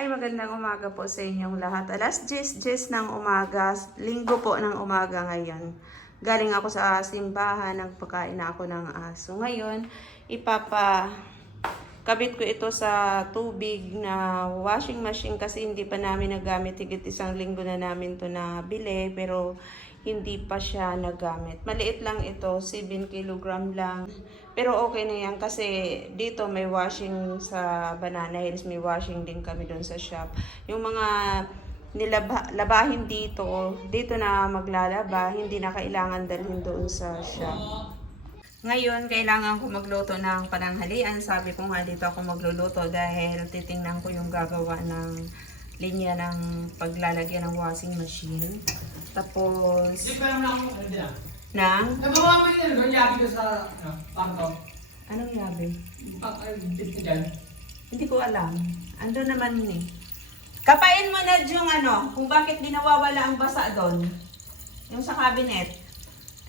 Ay, magandang umaga po sa inyong lahat. Alas 10, 10 ng umaga, linggo po ng umaga ngayon. Galing ako sa simbahan, nagpakain na ako ng aso. Ngayon, ipapa kabit ko ito sa tubig na washing machine kasi hindi pa namin nagamit. Higit isang linggo na namin to na bili, pero hindi pa siya nagamit. Maliit lang ito, 7 kilogram lang. Pero okay na yan kasi dito may washing sa Banana Hills, may washing din kami doon sa shop. Yung mga nilaba, labahin dito, dito na maglalaba, hindi na kailangan dalhin doon sa shop. Ngayon, kailangan ko magluto ng pananghalian. Sabi ko nga dito ako magluluto dahil titingnan ko yung gagawa ng linya ng paglalagyan ng washing machine. Tapos, Hindi pa naman ako, ano din ah. ng, Nagawa mo yun, doon yabi ko sa, ano, parto. anong yabi? Ah, ay, dip ko dyan. Hindi ko alam. Ando naman yun eh. Kapain mo na yung ano, kung bakit di nawawala ang basa doon. Yung sa cabinet.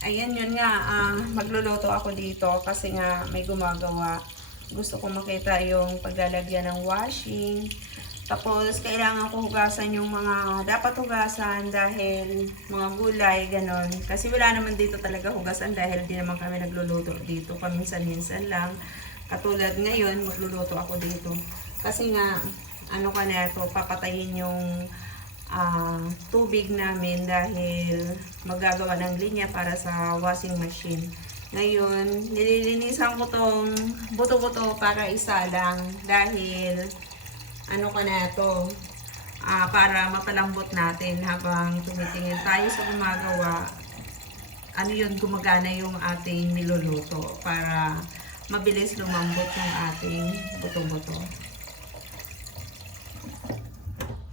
Ayan yun nga, ah, magluluto ako dito kasi nga may gumagawa. Gusto ko makita yung paglalagyan ng washing. Tapos, kailangan ko hugasan yung mga dapat hugasan dahil mga gulay, ganon. Kasi wala naman dito talaga hugasan dahil di naman kami nagluluto dito. Paminsan-minsan lang. Katulad ngayon, magluluto ako dito. Kasi nga, ano ka na ito, papatayin yung ah, tubig namin dahil magagawa ng linya para sa washing machine. Ngayon, nililinisan ko tong buto-buto para isa lang dahil ano ka na ito, ah, para mapalambot natin habang tumitingin tayo sa gumagawa, ano yun, gumagana yung ating niluluto para mabilis lumambot yung ating buto-buto.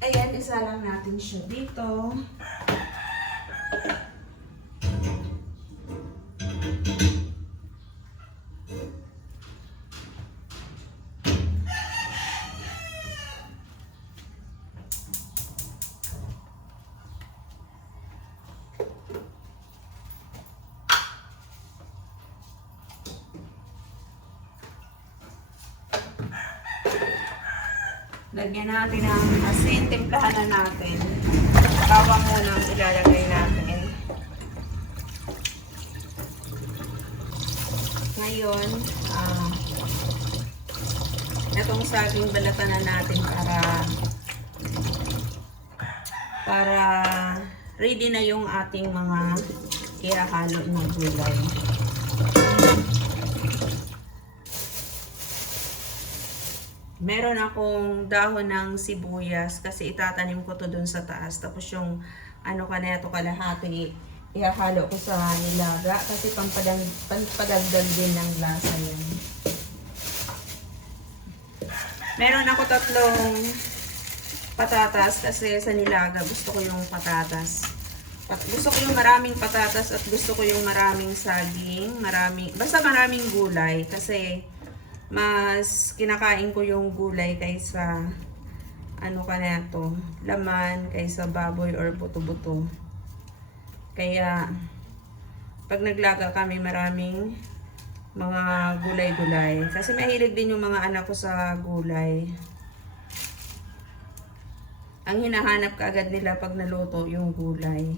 Ayan, isa lang natin siya dito. Lagyan natin ng asin, timplahan na natin. Bawang muna ang ilalagay natin. Ngayon, ah, itong saging balatan na natin para para ready na yung ating mga ihahalo na gulay. Meron akong dahon ng sibuyas kasi itatanim ko to dun sa taas. Tapos yung ano ka na ito kalahati, ihahalo ko sa nilaga kasi pampadang, pampadagdag din ng lasa yun. Meron ako tatlong patatas kasi sa nilaga gusto ko yung patatas. Pat gusto ko yung maraming patatas at gusto ko yung maraming saging, maraming, basta maraming gulay kasi mas kinakain ko yung gulay kaysa ano ka na to, laman kaysa baboy or buto-buto. Kaya pag naglaga kami maraming mga gulay-gulay. Kasi mahilig din yung mga anak ko sa gulay. Ang hinahanap kaagad nila pag naluto yung gulay.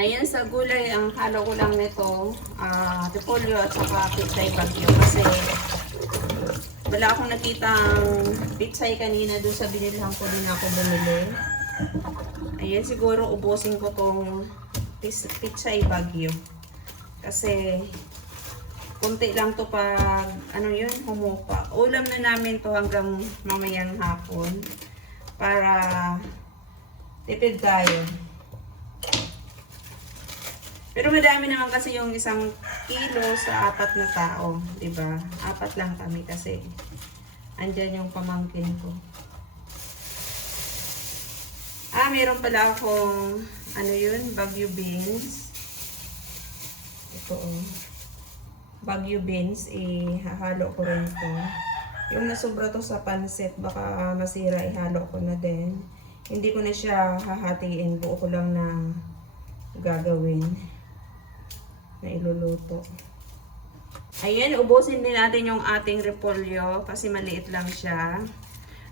Ayan, sa gulay, ang halo ko lang nito, ah, repolyo at saka pitay bagyo kasi Wala akong nakitang pitsay kanina doon sa binilhan ko din ako bumili. Ayan, siguro ubusin ko tong pitsay bagyo. Kasi, kunti lang to pag, ano yun, humupa. Ulam na namin to hanggang mamayang hapon. Para, tipid tayo. Pero madami naman kasi yung isang kilo sa apat na tao, 'di ba? Apat lang kami kasi andyan yung pamangkin ko. Ah, meron pala akong ano yun, Baguio beans. Ito oh. Baguio beans, ihahalo ko rin to. Yung nasobra to sa pansit, baka masira, ihalo ko na din. Hindi ko na siya hahatiin, buo ko lang na gagawin na iluluto. Ayan, ubusin din natin yung ating repolyo kasi maliit lang siya.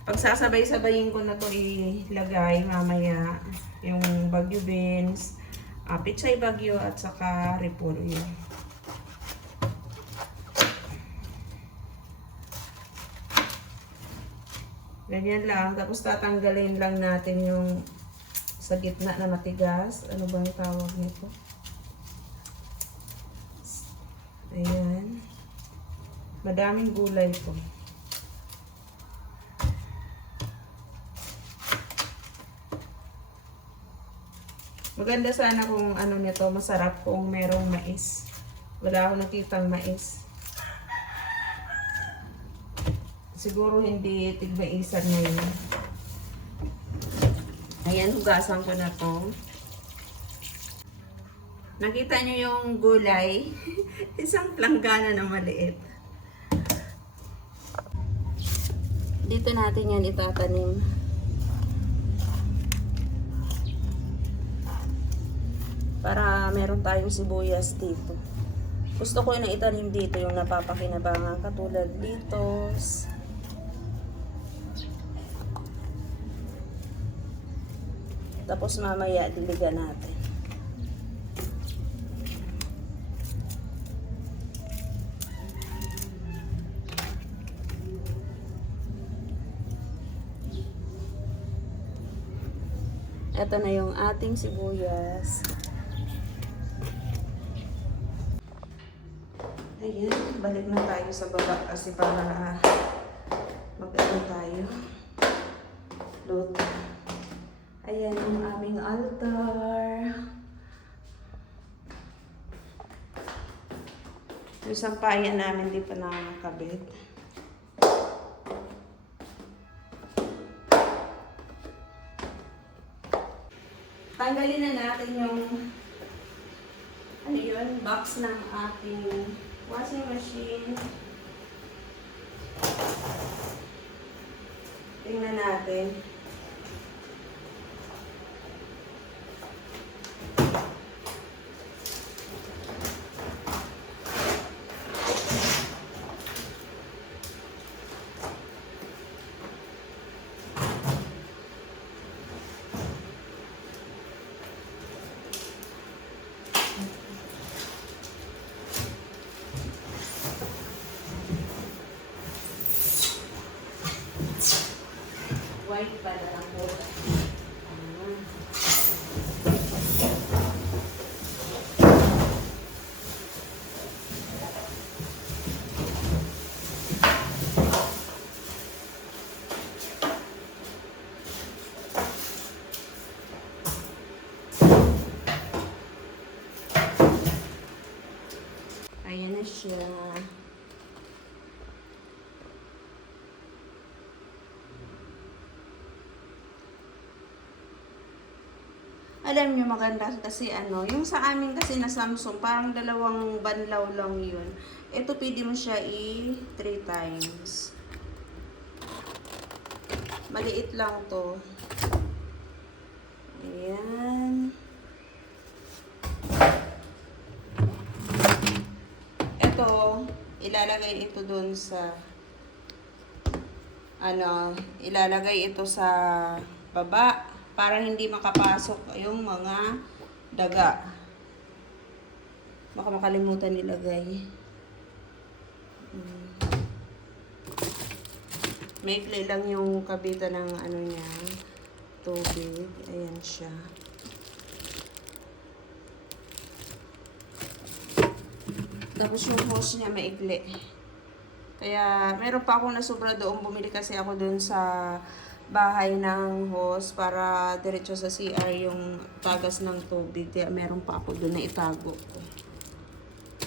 Pagsasabay-sabayin ko na to ilagay mamaya yung bagyo beans, uh, pichay bagyo at saka repolyo. Ganyan lang. Tapos tatanggalin lang natin yung sa gitna na matigas. Ano bang tawag nito? Ayan. Madaming gulay po. Maganda sana kung ano nito, masarap kung merong mais. Wala akong nakitang mais. Siguro hindi tigmaisan na yun. Ayan, hugasan ko na to. Nakita nyo yung gulay? Isang planggana na maliit. Dito natin yan itatanim. Para meron tayong sibuyas dito. Gusto ko na itanim dito yung napapakinabangan katulad dito. Tapos mamaya diligan natin. Ito na yung ating sibuyas. Ayan, balik na tayo sa baba kasi para mag-ano tayo. Luto. Ayan yung aming altar. Yung sampayan namin di pa nakakabit. Tanggalin na natin yung ano yun, box ng ating washing machine. Tingnan natin. White pala ang bola. Ah. Ayan na siya. Alam nyo maganda kasi ano, yung sa amin kasi na Samsung, parang dalawang banlaw lang yun. Ito pwede mo siya i 3 times. Maliit lang to. Ayan. Ito, ilalagay ito dun sa ano, ilalagay ito sa baba para hindi makapasok yung mga daga. Baka makalimutan nilagay. Mm. Maikli lang yung kabita ng ano niya, tubig. Ayan siya. Tapos yung hose niya maikli. Kaya meron pa akong nasobra doon. Bumili kasi ako doon sa bahay ng hose para diretso sa CR yung tagas ng tubig. Kaya meron pa ako doon na itago ko.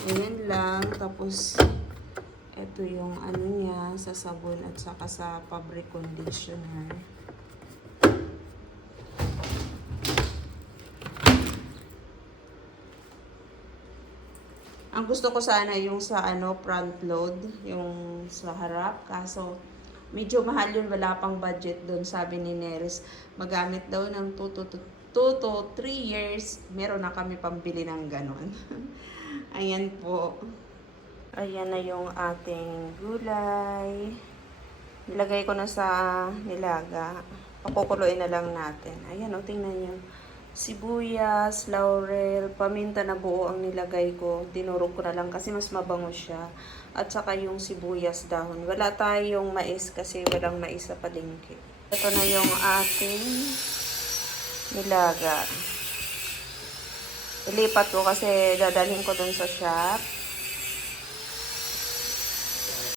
Ayan lang. Tapos ito yung ano niya sa sabon at saka sa fabric conditioner. Ang gusto ko sana yung sa ano front load, yung sa harap. Kaso medyo mahal yun, wala pang budget doon. Sabi ni Neris, magamit daw ng 2 to 2 to 3 years. Meron na kami pambili ng ganon. Ayan po. Ayan na yung ating gulay. Nilagay ko na sa nilaga. Pakukuluin na lang natin. Ayan, o, tingnan nyo. Sibuyas, laurel, paminta na buo ang nilagay ko. Dinurog ko na lang kasi mas mabango siya. At saka yung sibuyas dahon. Wala tayong mais kasi walang mais sa palengke. Ito na yung ating nilaga. Ilipat ko kasi dadalhin ko dun sa shop.